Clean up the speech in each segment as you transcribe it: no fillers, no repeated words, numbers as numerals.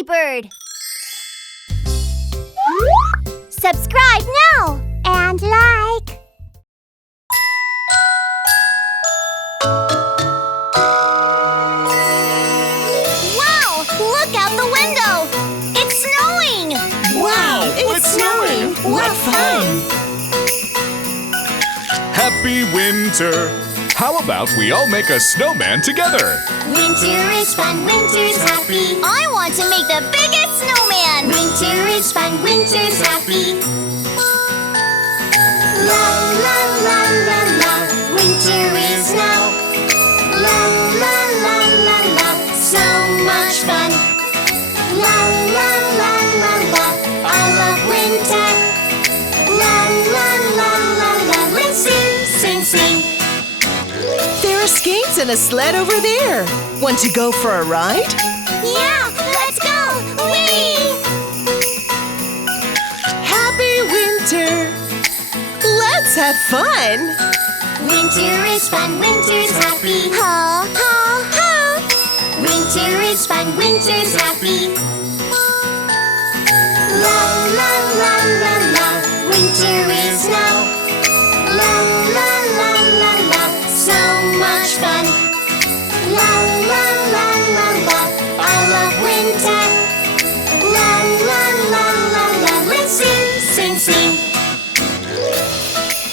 OwlyBird. Subscribe now and like. Wow! Look out the window! It's snowing! Wow, it's snowing! What fun! Happy winter! How about we all make a snowman together? Winter is fun, winter's happy. I want to make the biggest snowman. Winter is fun, winter's happy. La la la la la, winter is now. La la la la la, so much fun. La la la la la, I love winter. La la la la la, let's sing, sing, sing. There are skates and a sled over there. Want to go for a ride? Yeah, let's go! Whee! Happy winter! Let's have fun! Winter is fun, winter's happy. Ha, ha, ha! Winter is fun, winter's happy. La, la, la, la, la. Winter is now. La, la, la, la, la. So much fun. La, la, la, la, la. I love winter. La, la, la, la, la. Let's sing, sing, sing.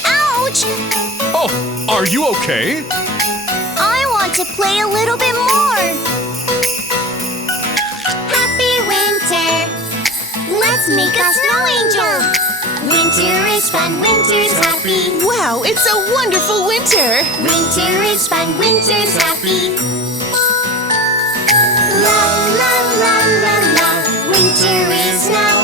Ouch! Oh, are you okay? I want to play a little bit more. Happy winter. Let's make a snow angel. Winter is fun, winter's happy. Wow, it's a wonderful winter! Winter is fun, winter's happy. La la la la la. Winter is now.